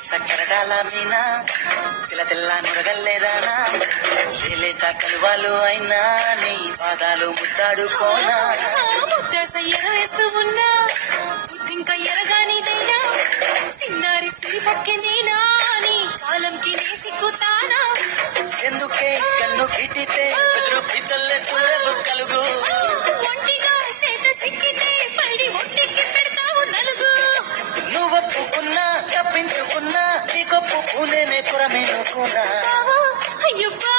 సక్కరడాల మీనా తెల్ల తెల్ల నురగల్లేదానా లేత కలువాలు అయినా నీ పాదాలు ముద్దాడుకోనా ముద్దాస ఎరవేస్తూ ఉన్నా బుద్ధింక ఎరగానిదైనా సిన్నారి సిరిపక్కె నేనా నీ కాలంకి నే సిక్కుతానా ఎందుకే కన్ను గిట్టితే బెదురు పితల్లే దూరవు కలుగు ఒంటిగా సేత సిక్కితే పడి ఒంటికి పెడతావు నలుగు నువ్వొప్పుకున్నా తప్పించుకున్నా నీ కొప్పుకునే పురమేనుకున్నా అయ్యబ్బా